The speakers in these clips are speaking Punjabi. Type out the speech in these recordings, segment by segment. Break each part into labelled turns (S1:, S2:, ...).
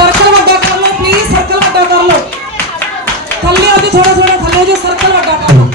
S1: ਸਰਕਲ ਵੱਡਾ ਕਰ ਲਓ ਪਲੀਜ਼ ਸਰਕਲ ਵੱਡਾ ਕਰ ਲਓ। ਥੱਲੇ ਹੋ ਜੀ ਥੋੜਾ ਥੋੜਾ ਥੱਲੇ ਹੋ ਜੀ ਸਰਕਲ ਵੱਡਾ ਕਰ ਲਓ।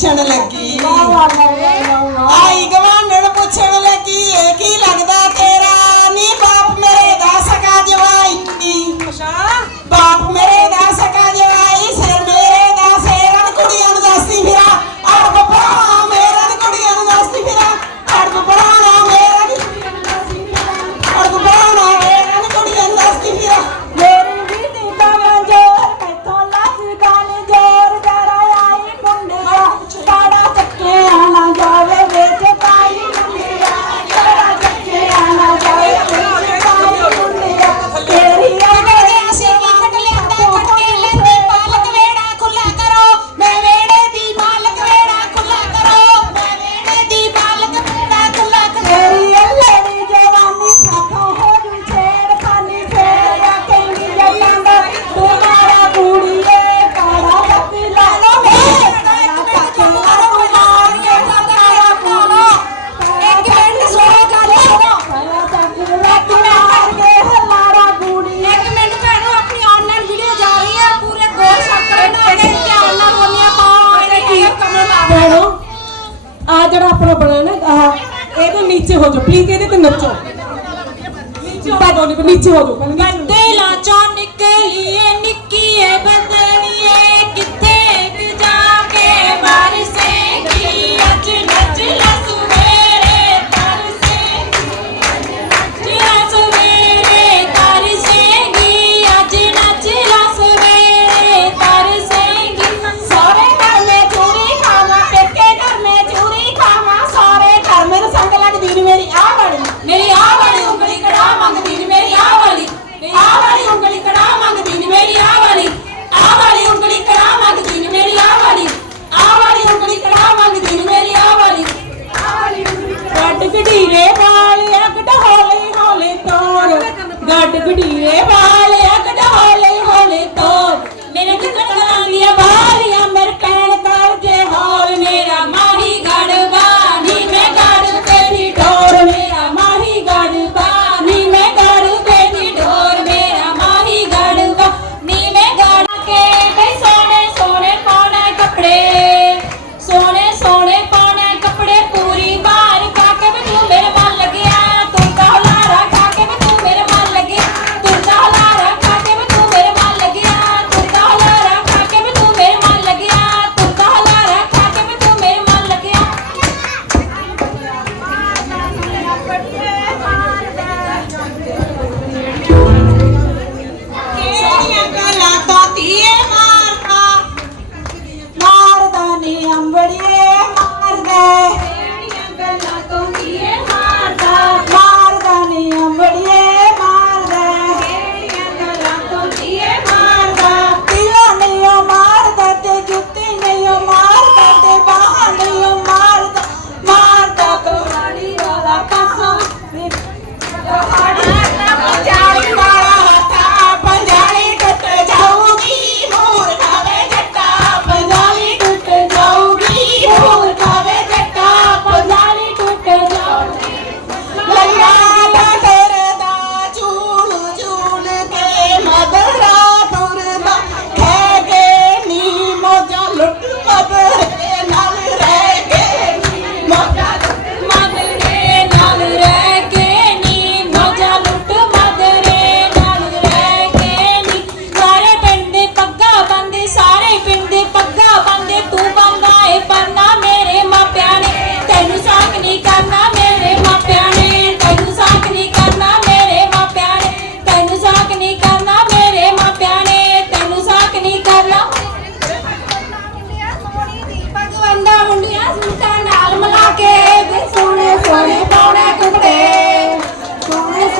S1: ఛానల్ కి अपना बनाना ਆਹ, ਇਹਦੇ ਨੀਚੇ ਹੋ ਜਾਓ। ਪਲੀਜ਼ ਇਹਦੇ ਤੇ ਨੱਚੋ। ਨੀਚੇ ਹੋ ਜਾਓ ਨੀਚੇ ਹੋ ਜਾਓ।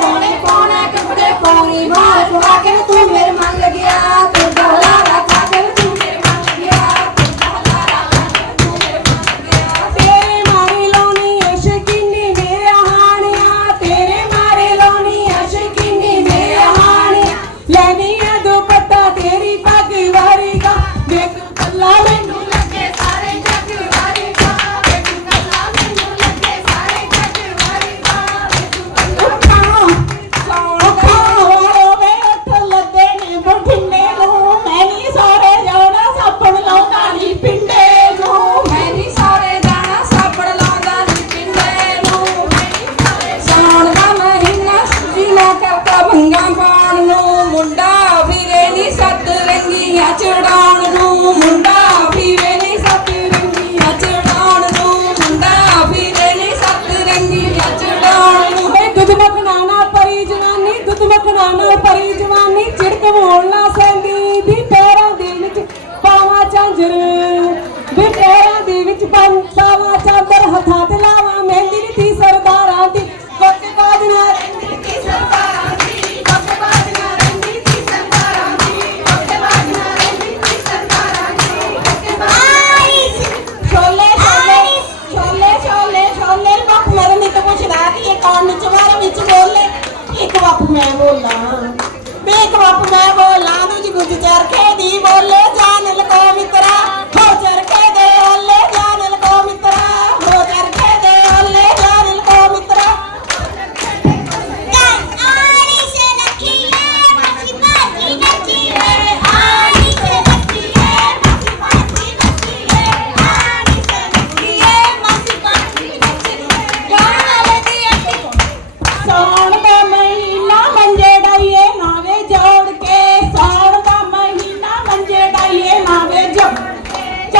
S2: ਸੋਹਣੇ ਪਾਉਣਾ ਕੱਪੜੇ ਪੂਰੀ ਮਾਰ ਪਾ ਕੇ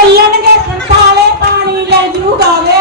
S3: ਚੱਲਣਗੇ ਸੰਤਾਲੇ ਪਾਣੀ ਲੈ ਜੂਗਾ ਵੇ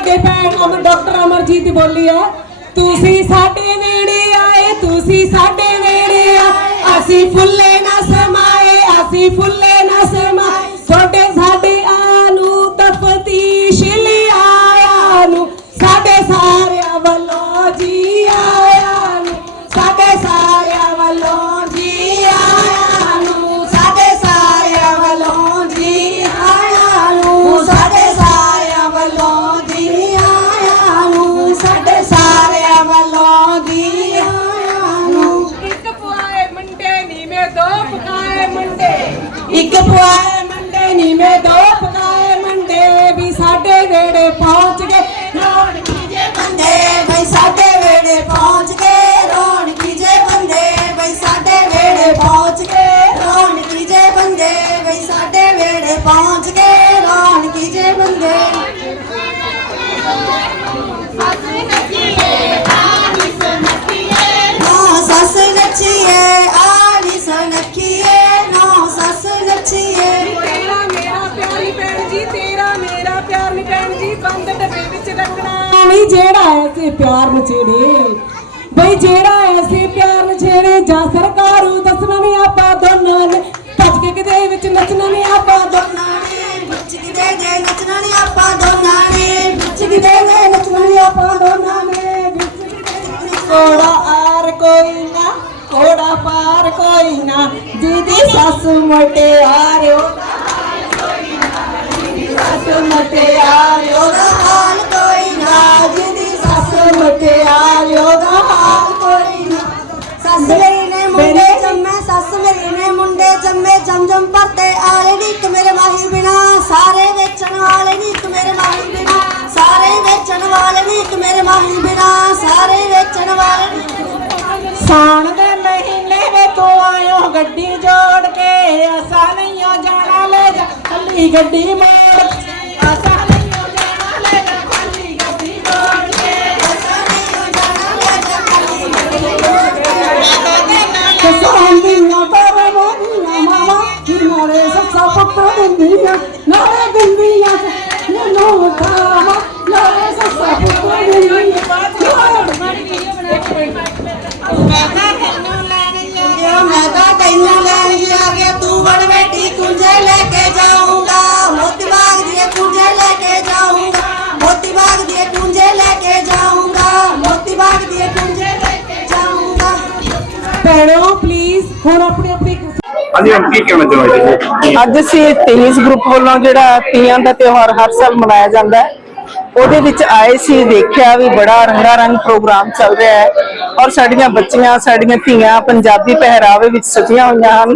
S3: ਲਾਗੇ ਪੈਣ
S4: ਅਮਰ ਡਾਕਟਰ ਅਮਰਜੀਤ ਬੋਲੀ ਆ, ਤੁਸੀਂ ਸਾਡੇ ਵੇੜੇ ਆਏ, ਤੁਸੀਂ ਸਾਡੇ ਵੇੜੇ ਆ, ਅਸੀਂ ਫੁੱਲੇ ਨਾ ਸਮਾਏ, ਅਸੀਂ ਫੁੱਲੇ ਚਲਕਣਾ ਨਹੀਂ, ਜਿਹੜਾ ਐਸੇ ਪਿਆਰ ਨਚੇੜੇ ਬਈ ਜਿਹੜਾ ਐਸੇ ਪਿਆਰ ਨਚੇੜੇ ਜਾਂ ਸਰਕਾਰੂ ਦੱਸਣਾ ਨਹੀਂ ਆਪਾਂ ਦੋਨਾਂ ਨੇ, ਭੱਜ ਕੇ ਕਿਤੇ ਵਿੱਚ ਨੱਚਣਾ ਨਹੀਂ ਆਪਾਂ ਦੋਨਾਂ ਨੇ,
S5: ਭੱਜ ਕਿਤੇ ਜੇ ਨੱਚਣਾ ਨਹੀਂ ਆਪਾਂ ਦੋਨਾਂ ਨੇ,
S4: ਭੱਜ ਕਿਤੇ ਜੇ ਨੱਚਣਾ ਨਹੀਂ ਆਪਾਂ ਦੋਨਾਂ ਨੇ
S3: ਕੋੜਾ ਆਰ ਕੋਈ ਨਾ ਕੋੜਾ ਪਾਰ ਕੋਈ ਨਾ, ਜਿਹਦੀ ਸੱਸ ਮੋਟੇ
S5: ਆਰੇ ਵੇਚਣ ਵਾਲੇ
S3: ਸਾਉਣ ਦੇ ਮਹੀਨੇ ਵੇ ਤੂੰ ਆਇਓ ਗੱਡੀ ਜੋੜ ਕੇ। ਅਸਾਂ ਨਹੀਂ ਜਾਣਾ ਲੈ ਜਾ ਖੱਲੀ ਗੱਡੀ ਮੋੜ ਕੇ।
S4: ਭੈਣੋ ਪਲੀਜ਼ ਹੁਣ ਆਪਣੀ ਆਪਣੀ
S6: ਹਾਂਜੀ ਹੁਣ ਕੀ ਕਹਿਣਾ ਚਾਹੁੰਦੇ ਜੀ?
S7: ਅੱਜ ਅਸੀਂ ਤੇਜ਼ ਗਰੁੱਪ ਵੱਲੋਂ ਜਿਹੜਾ ਤੀਆਂ ਦਾ ਤਿਉਹਾਰ ਹਰ ਸਾਲ ਮਨਾਇਆ ਜਾਂਦਾ ਹੈ। ਉਹਦੇ ਵਿੱਚ ਆਏ ਸੀ ਦੇਖਿਆ ਵੀ ਬੜਾ ਰੰਗਾ ਰੰਗ ਪ੍ਰੋਗਰਾਮ ਚੱਲ ਰਿਹਾ ਹੈ। ਔਰ ਸਾਡੀਆਂ ਬੱਚੀਆਂ ਸਾਡੀਆਂ ਧੀਆਂ ਪੰਜਾਬੀ ਪਹਿਰਾਵੇ ਵਿੱਚ ਸਜੀਆਂ ਹੋਈਆਂ ਹਨ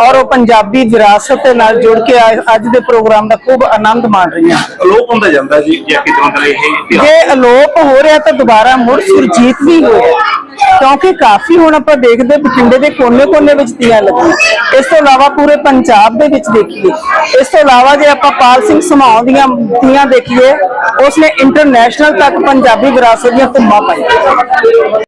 S7: ਔਰ ਉਹ ਪੰਜਾਬੀ ਵਿਰਾਸਤ ਦੇ ਨਾਲ ਜੁੜ ਕੇ ਅੱਜ- ਦੇ ਪ੍ਰੋਗਰਾਮ ਦਾ ਖੂਬ ਆਨੰਦ ਮਾਣ ਰਹੀਆਂ
S6: ਅਲੋਪ ਹੁੰਦਾ ਜਾਂਦਾ ਜੀ ਜਾਂ ਕਿਦਾਂ ਦਾ ਇਹ
S7: ਜੇ ਅਲੋਪ ਹੋ ਰਿਹਾ ਤਾਂ ਦੁਬਾਰਾ ਮੁੜ ਸੁਰਜੀਤ ਵੀ ਹੋਇਆ ਕਿਉਂਕਿ ਕਾਫੀ ਹੁਣ ਆਪਾਂ ਦੇਖਦੇ ਬਠਿੰਡੇ ਦੇ ਕੋਨੇ-ਕੋਨੇ ਵਿੱਚ ਤੀਆਂ ਲੱਗੀਆਂ ਇਸ ਤੋਂ ਇਲਾਵਾ ਪੂਰੇ ਪੰਜਾਬ ਦੇ ਵਿੱਚ ਦੇਖੀਏ ਇਸ ਤੋਂ ਇਲਾਵਾ ਜੇ ਆਪਾਂ ਪਾਲ ਸਿੰਘ ਸਮਾਉ ਦੀਆਂ ਤੀਆਂ ਦੇਖੀਏ ਉਸਨੇ ਇੰਟਰਨੈਸ਼ਨਲ ਤੱਕ ਪੰਜਾਬੀ ਵਿਰਾਸਤ ਦੀਆਂ ਧੁੰਮਾਂ ਪਾਈਆਂ।